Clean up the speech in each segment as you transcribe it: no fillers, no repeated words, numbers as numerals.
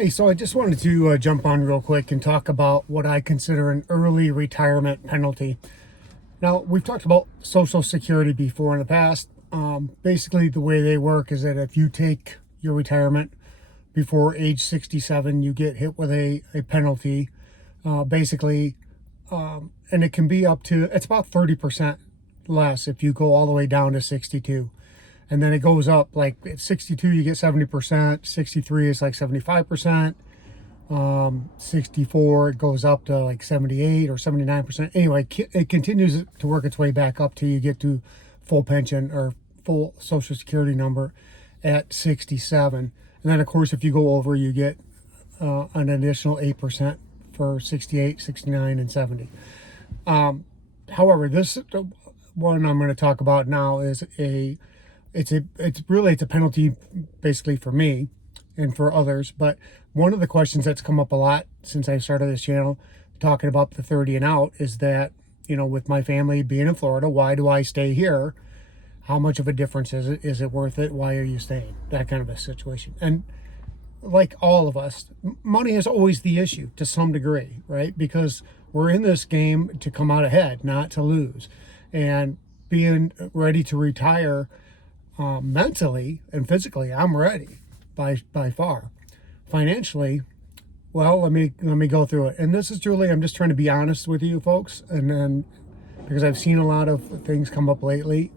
Hey, so I just wanted to jump on real quick and talk about what I consider an early retirement penalty. Now, we've talked about Social Security before in the past. Basically, the way they work is that if you take your retirement before age 67, you get hit with a penalty. Basically, and it can be up to, it's about 30% less if you go all the way down to 62. And then it goes up, like at 62 you get 70%, 63 is like 75%, 64 it goes up to like 78 or 79%. Anyway, it continues to work its way back up till you get to full pension or full Social Security number at 67. And then of course if you go over, you get an additional 8% for 68, 69, and 70. However, this one I'm going to talk about now is it's a penalty basically for me and for others. But one of the questions that's come up a lot since I started this channel talking about the 30 and out is that, with my family being in Florida, why do I stay here? How much of a difference is it? Is it worth it? Why are you staying? That kind of a situation. And like all of us, money is always the issue to some degree, right? Because we're in this game to come out ahead, not to lose. And being ready to retire mentally and physically, I'm ready by far. Financially, well, let me go through it. And this is truly, I'm just trying to be honest with you folks, and then because I've seen a lot of things come up lately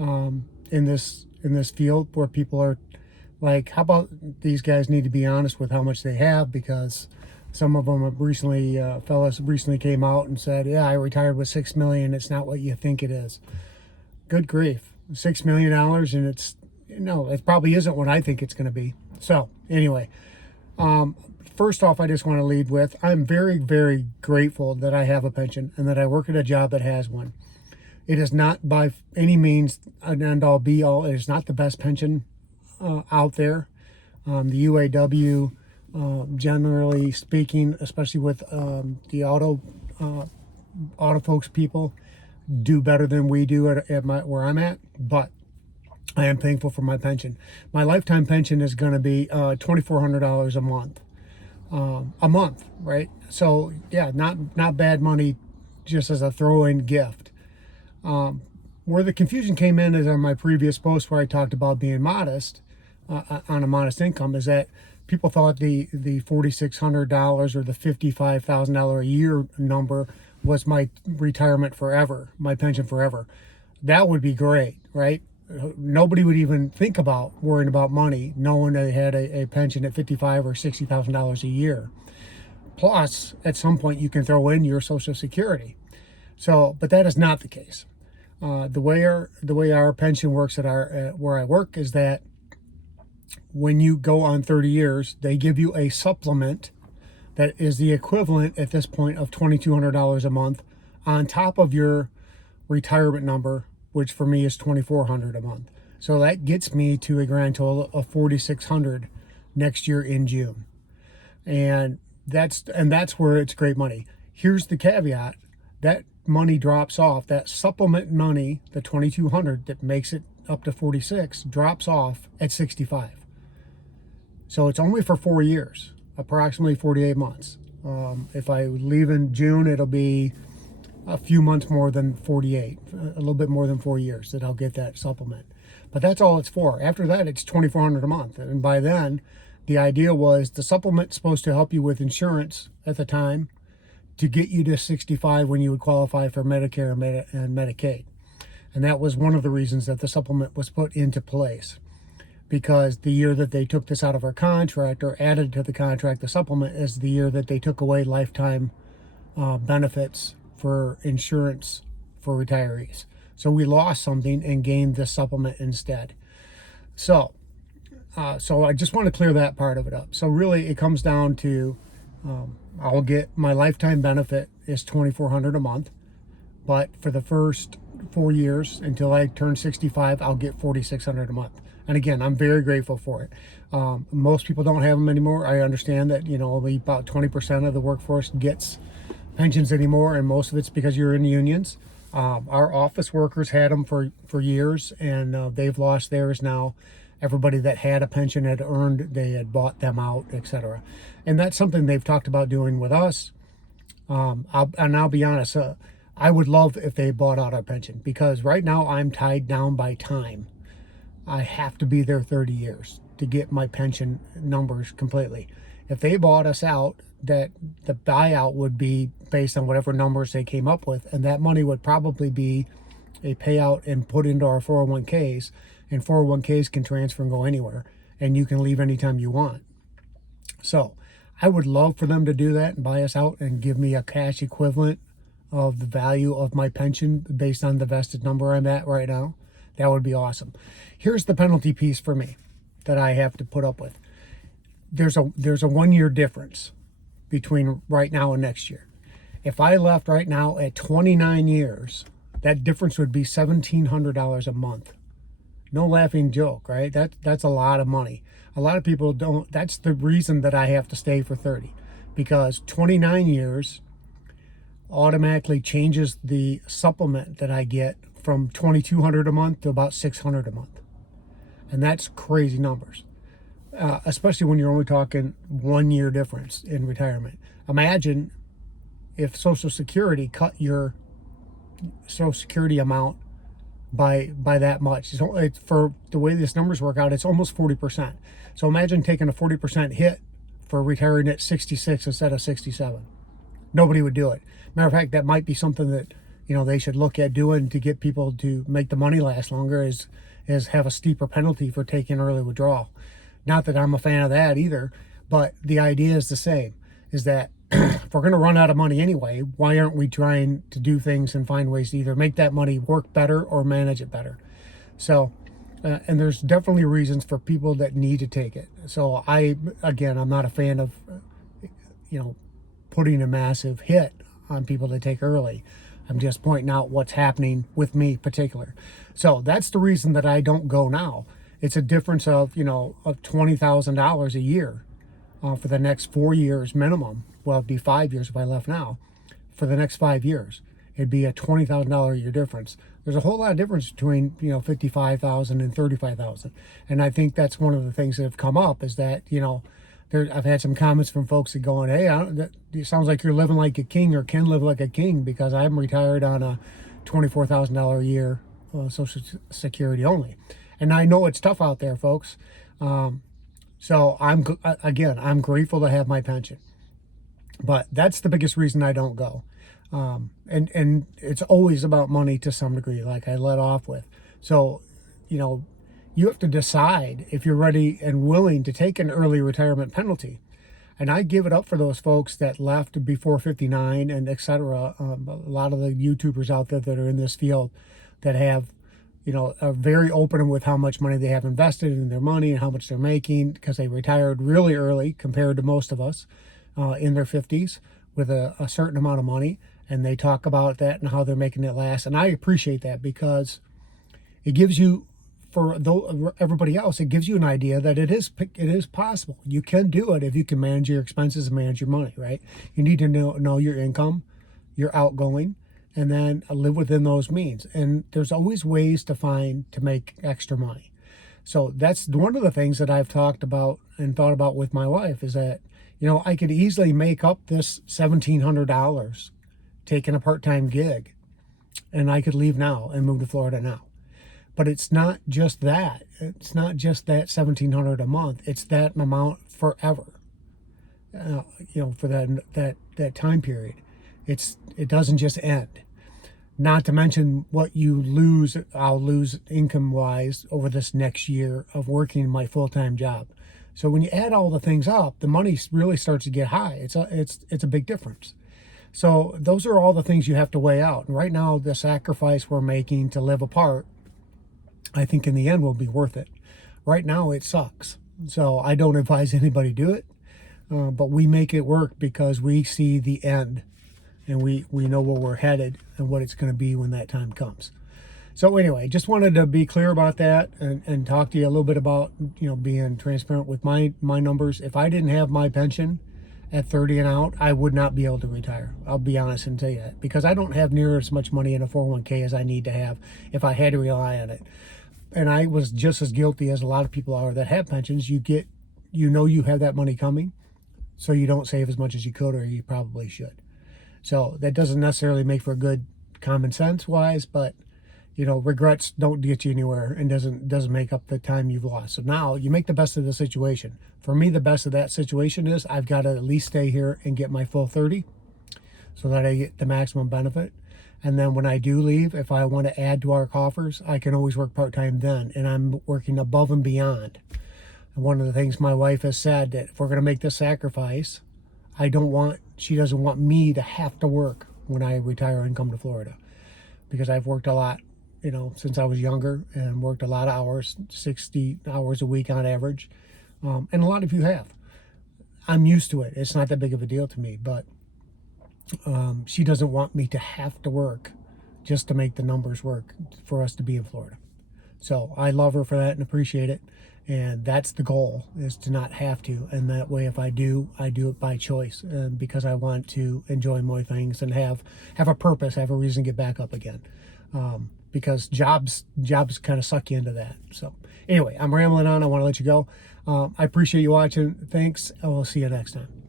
in this field where people are like, how about these guys need to be honest with how much they have, because some of them have recently, fellas recently came out and said, yeah, I retired with $6 million. It's not what you think it is. Good grief. $6 million, and it probably isn't what I think it's going to be. So anyway, first off, I just want to lead with, I'm very, very grateful that I have a pension and that I work at a job that has one. It is not by any means an end all be all. It is not the best pension out there. The UAW, generally speaking, especially with the auto folks, people do better than we do at where I'm at, but I am thankful for my pension. My lifetime pension is going to be $2,400 a month, right? So yeah, not bad money, just as a throw-in gift. Where the confusion came in is on my previous post where I talked about being modest on a modest income, is that people thought the $4,600 or the $55,000 a year number was my retirement forever, my pension forever. That would be great, right? Nobody would even think about worrying about money, knowing they had a pension at $55,000 or $60,000 a year. Plus, at some point, you can throw in your Social Security. So, but that is not the case. The way our pension works at where I work is that when you go on 30 years, they give you a supplement that is the equivalent at this point of $2,200 a month on top of your retirement number, which for me is $2,400 a month. So that gets me to a grand total of $4,600 next year in June. And that's where it's great money. Here's the caveat. That money drops off. That supplement money, the $2,200 that makes it up to 46, drops off at 65. So it's only for 4 years, approximately 48 months. If I leave in June, it'll be a few months more than 48, a little bit more than 4 years that I'll get that supplement. But that's all it's for. After that, it's $2,400 a month. And by then, the idea was the supplement's supposed to help you with insurance at the time to get you to 65 when you would qualify for Medicare and Medicaid. And that was one of the reasons that the supplement was put into place. Because the year that they took this out of our contract or added to the contract, the supplement is the year that they took away lifetime benefits for insurance for retirees. So we lost something and gained this supplement instead. So I just want to clear that part of it up. So really it comes down to I'll get my lifetime benefit is $2,400 a month, but for the first 4 years until I turn 65, I'll get $4,600 a month. And again, I'm very grateful for it. Most people don't have them anymore. I understand that, only about 20% of the workforce gets pensions anymore, and most of it's because you're in unions. Our office workers had them for years, and they've lost theirs now. everybody that had a pension had earned, they had bought them out, etc. And that's something they've talked about doing with us. I'll be honest, I would love if they bought out our pension, because right now I'm tied down by time. I have to be there 30 years to get my pension numbers completely. If they bought us out, that the buyout would be based on whatever numbers they came up with, and that money would probably be a payout and put into our 401ks, and 401ks can transfer and go anywhere, and you can leave anytime you want. So I would love for them to do that and buy us out and give me a cash equivalent of the value of my pension based on the vested number I'm at right now. That would be awesome. Here's the penalty piece for me that I have to put up with. There's a 1 year difference between right now and next year. If I left right now at 29 years, that difference would be $1,700 a month. No laughing joke, right? That's a lot of money. A lot of people don't. That's the reason that I have to stay for 30, because 29 years automatically changes the supplement that I get from $2,200 a month to about $600 a month. And that's crazy numbers, especially when you're only talking 1 year difference in retirement. Imagine if Social Security cut your Social Security amount by that much. It's for the way these numbers work out, it's almost 40%. So imagine taking a 40% hit for retiring at 66 instead of 67. Nobody would do it. Matter of fact, that might be something that they should look at doing to get people to make the money last longer, is have a steeper penalty for taking early withdrawal. Not that I'm a fan of that either, but the idea is the same, is that if we're going to run out of money anyway, why aren't we trying to do things and find ways to either make that money work better or manage it better? So, and there's definitely reasons for people that need to take it. So I'm not a fan of, putting a massive hit on people that take early. I'm just pointing out what's happening with me in particular. So that's the reason that I don't go now. It's a difference of $20,000 a year for the next 4 years minimum. Well, it'd be 5 years if I left now. For the next 5 years, it'd be a $20,000 a year difference. There's a whole lot of difference between $55,000 and $35,000, and I think that's one of the things that have come up, is that I've had some comments from folks that going, hey, it sounds like you're living like a king, or can live like a king, because I'm retired on a $24,000 a year Social Security only. And I know it's tough out there, folks. So I'm grateful to have my pension. But that's the biggest reason I don't go. And it's always about money to some degree, like I let off with. So, you have to decide if you're ready and willing to take an early retirement penalty. And I give it up for those folks that left before 59 and etc. A lot of the YouTubers out there that are in this field that have, are very open with how much money they have invested in their money and how much they're making, because they retired really early compared to most of us in their 50s with a certain amount of money. And they talk about that and how they're making it last. And I appreciate that, because it gives you, for everybody else, it gives you an idea that it is possible. You can do it if you can manage your expenses and manage your money, right? You need to know your income, your outgoing, and then live within those means. And there's always ways to make extra money. So that's one of the things that I've talked about and thought about with my wife, is that, I could easily make up this $1,700 taking a part-time gig, and I could leave now and move to Florida now. But it's not just that. It's not just that $1,700 a month. It's that amount forever. For that time period, it doesn't just end. Not to mention what I'll lose income-wise over this next year of working my full-time job. So when you add all the things up, the money really starts to get high. It's a big difference. So those are all the things you have to weigh out. And right now, the sacrifice we're making to live apart, I think in the end will be worth it. Right now, it sucks. So I don't advise anybody do it, but we make it work because we see the end, and we know where we're headed and what it's going to be when that time comes. So anyway, just wanted to be clear about that and talk to you a little bit about being transparent with my numbers. If I didn't have my pension at 30 and out, I would not be able to retire. I'll be honest and tell you that, because I don't have near as much money in a 401k as I need to have if I had to rely on it. and I was just as guilty as a lot of people are that have pensions. You have that money coming, so you don't save as much as you could or you probably should. So that doesn't necessarily make for good common sense wise, but regrets don't get you anywhere and doesn't make up the time you've lost. So now you make the best of the situation. For me, the best of that situation is I've got to at least stay here and get my full 30 so that I get the maximum benefit. And then when I do leave, if I want to add to our coffers, I can always work part-time then. And I'm working above and beyond. And one of the things my wife has said, that if we're going to make this sacrifice, she doesn't want me to have to work when I retire and come to Florida. Because I've worked a lot, since I was younger, and worked a lot of hours, 60 hours a week on average. And a lot of you have. I'm used to it. It's not that big of a deal to me, but she doesn't want me to have to work just to make the numbers work for us to be in Florida. So I love her for that and appreciate it. And that's the goal, is to not have to. And that way, if I do it by choice, because I want to enjoy more things and have a purpose, have a reason to get back up again. Because jobs kind of suck you into that. So anyway, I'm rambling on. I want to let you go. I appreciate you watching. Thanks. I will see you next time.